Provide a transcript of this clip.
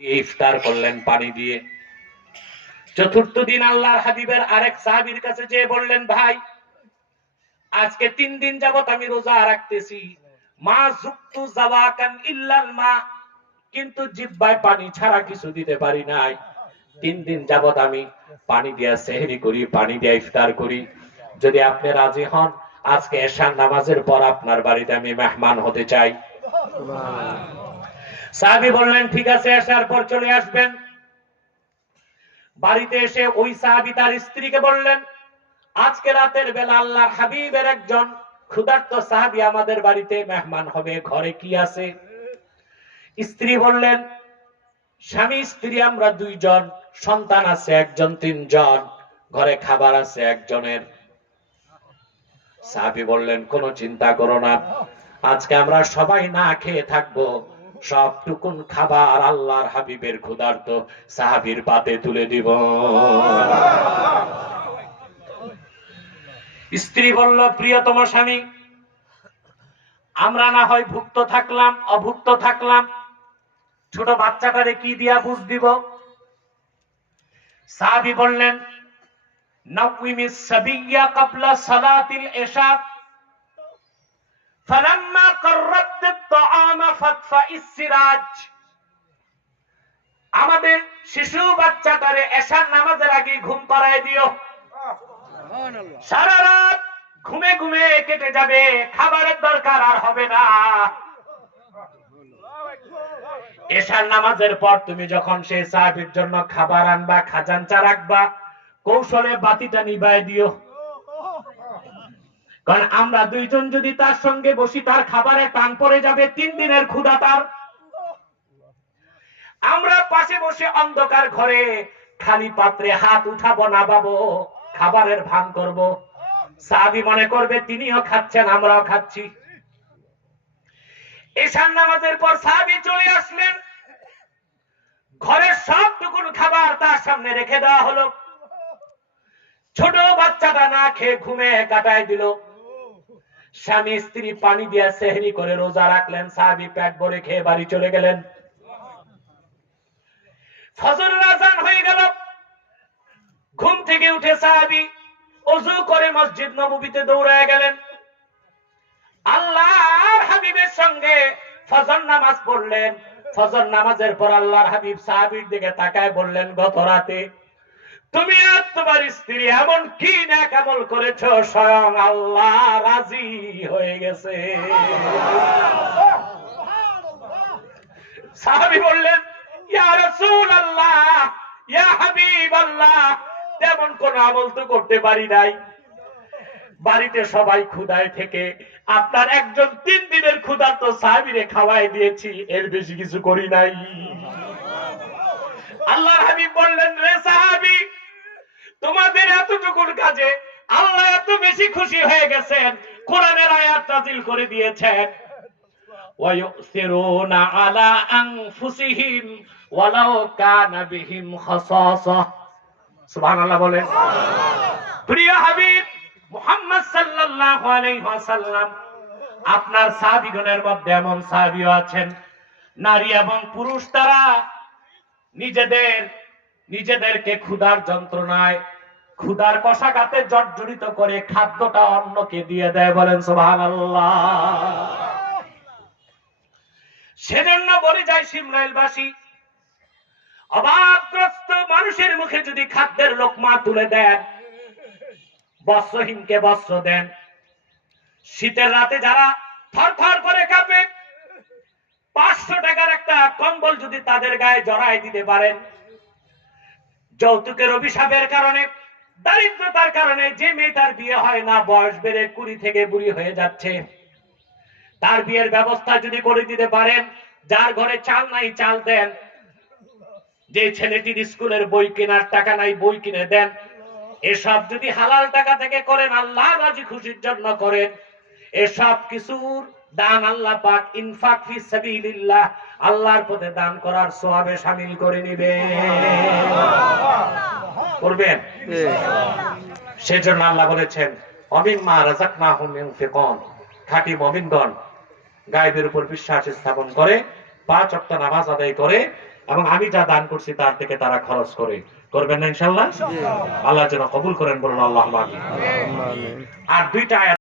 ইফতার করলেন পানি দিয়ে। চতুর্থ দিন আল্লাহর হাবিবের আরেক সাহাবীর কাছে যেয়ে বললেন, ভাই, আজকে তিন দিন যাবত আমি রোজা রাখতেছি। মা যুক্তু জাওয়াকান ইল্লাল মা, কিন্তু জিব্বায় পানি ছাড়া কিছু দিতে পারি নাই। তিন দিন যাবত আমি পানি দিয়া সেহরি করি, পানি দিয়া ইফতার করি। যদি আপনি রাজি হন, আজকে এশার নামাজের পর আপনার বাড়িতে আমি মেহমান হতে চাই। সাহাবি বললেন, ঠিক আছে, আসার পর চলে আসবেন। বাড়িতে এসে ওই সাহাবি তার স্ত্রীকে বললেন, আজকে রাতের বেলা আল্লাহর হাবিবের একজন ক্ষুধার্ত সাহাবি আমাদের বাড়িতে মেহমান হবে, ঘরে কি আছে? স্ত্রী বললেন, স্বামী, স্ত্রী, আমরা দুইজন, সন্তান আছে একজন, তিনজন, ঘরে খাবার আছে একজনের। সাহাবি বললেন, কোনো চিন্তা করো না, আজকে আমরা সবাই না খেয়ে থাকব সবটুকুন খাবার আল্লাহর হাবিবের ক্ষুধার্ত সাহাবির পাতে তুলে দিব। স্ত্রী বলল, প্রিয়তম স্বামী, আমরা না হয় ভুক্ত থাকলাম, অভুক্ত থাকলাম। ছোট বাচ্চাটারে কি দিয়া বুঝ দিব? সাহাবি বললেন কাবলা সালাতিল ইশা ফালাম্মা কাররাত আমাদের শিশু বাচ্চাটারে এশার নামাজের আগে ঘুম পাড়ায় দিও। সারা রাত ঘুমে ঘুমে কেটে যাবে খাবারের দরকার আর হবে না। এশার নামাজের পর তুমি যখন সেই সাহাবির জন্য খাবার আনবা খাজাঞ্চা রাখবা কৌশলে বাতিটা নিবায় দিও। কারণ আমরা দুইজন যদি তার সঙ্গে বসি, তার খাবারে টান পড়ে যাবে, তিন দিনের ক্ষুধা তার। আমরা পাশে বসে অন্ধকার ঘরে খালি পাত্রে হাত উঠাবো না পাবো খাবারের ভান করব। সাহাবি মনে করবে, তিনিও খাচ্ছেন, আমরাও খাচ্ছি। এশান নামাজের পর সাহাবি চলে আসলেন। ঘরের সবটুকুন খাবার তার সামনে রেখে দেওয়া হলো। ছোট বাচ্চাটা না খেয়ে ঘুমে কাটায় দিল। স্বামী স্ত্রী পানি দিয়া সেহরি করে রোজা রাখলেন, সাহাবি পেট ভরে খেয়ে বাড়ি চলে গেলেন। ফজরের আজান হয়ে গেল। ঘুম থেকে উঠে সাহাবি অজু করে মসজিদ নববীতে দৌড়ায় গেলেন। আল্লাহর হাবিবের সঙ্গে ফজর নামাজ পড়লেন। ফজর নামাজের পর আল্লাহর হাবিব সাহাবির দিকে তাকায় বললেন, গত রাতে তুমি আর তোমার স্ত্রী এমন কি না কেমন করেছ? স্বয়ং আল্লাহ রাজি হয়ে গেছে। সাহাবি বললেন আল্লাহ আল্লাহ তেমন কোন আমল তো করতে পারি নাই। বাড়িতে সবাই ক্ষুধায় থেকে, আপনার একজন তিন দিনের ক্ষুধার তো সাহাবিরে খাওয়াই দিয়েছি, এর বেশি কিছু করি নাই। আল্লাহর হাবিব বললেন, রে সাহাবি তোমাদের এতটুকুন কাজে আল্লাহ এত বেশি খুশি হয়ে গেছেন কোরআনের আয়াত নাজিল করে দিয়েছেন ويؤثرون على أنفسهم ولو كان بهم خصاصة সুবহান আল্লাহ বলেন প্রিয় হাবিব মুহাম্মদ সাল্লাল্লাহু আলাইহি ওয়াসাল্লাম আপনার সাহাবীগণের মধ্যে এমন সাহাবীও আছেন নারী এবং পুরুষ তারা নিজেদের নিজেদেরকে ক্ষুধার যন্ত্রণায়, ক্ষুধার কষাঘাতে জর্জরিত করে খাদ্যটা অন্যকে দিয়ে দেয় বলেন সুবহানাল্লাহ। সেজন্য বলে যায় সিমরাইলবাসী অভাবগ্রস্ত মানুষের মুখে যদি খাদ্যের লোকমা তুলে দেন, বস্ত্রহীনকে বস্ত্র দেন, শীতের রাতে যারা থর থর করে কাঁপে, পাঁচশো টাকার একটা কম্বল যদি তাদের গায়ে জড়াই দিতে পারেন যৌতুকের অভিশাপের কারণে, দারিদ্রতার কারণে যে মেয়েটার বিয়ে হয় না, বয়স বেড়ে কুড়ি থেকে বুড়ি হয়ে যাচ্ছে। তার বিয়ের ব্যবস্থা যদি করে দিতে পারেন, যার ঘরে চাল নাই, চাল দেন। যে ছেলেটির স্কুলের বই কেনার টাকা নাই, বই কিনে দেন। এসব যদি হালাল টাকা থেকে করেন, আল্লাহ রাজি খুশির জন্য করেন। এসব কিছুর দান আল্লাহ পাক ইনফাক ফি সাবিলিল্লাহ। আল্লাহর পথে দান করার সওয়াবে শামিল করে নিবে। করবেন? সেজন্য আল্লাহ বলেছেন অমিন মা রাজাক না হুম ইউনফিকুন খাঁটি মুমিনগণ গায়েবের উপর বিশ্বাস স্থাপন করে পাঁচ অক্ট নামাজ আদায় করে এবং আমি যা দান করছি তার থেকে তারা খরচ করে। করবেন না ইনশাল্লাহ আল্লাহ যেন কবুল করেন বলুন আল্লাহ আমিন। আর দুইটা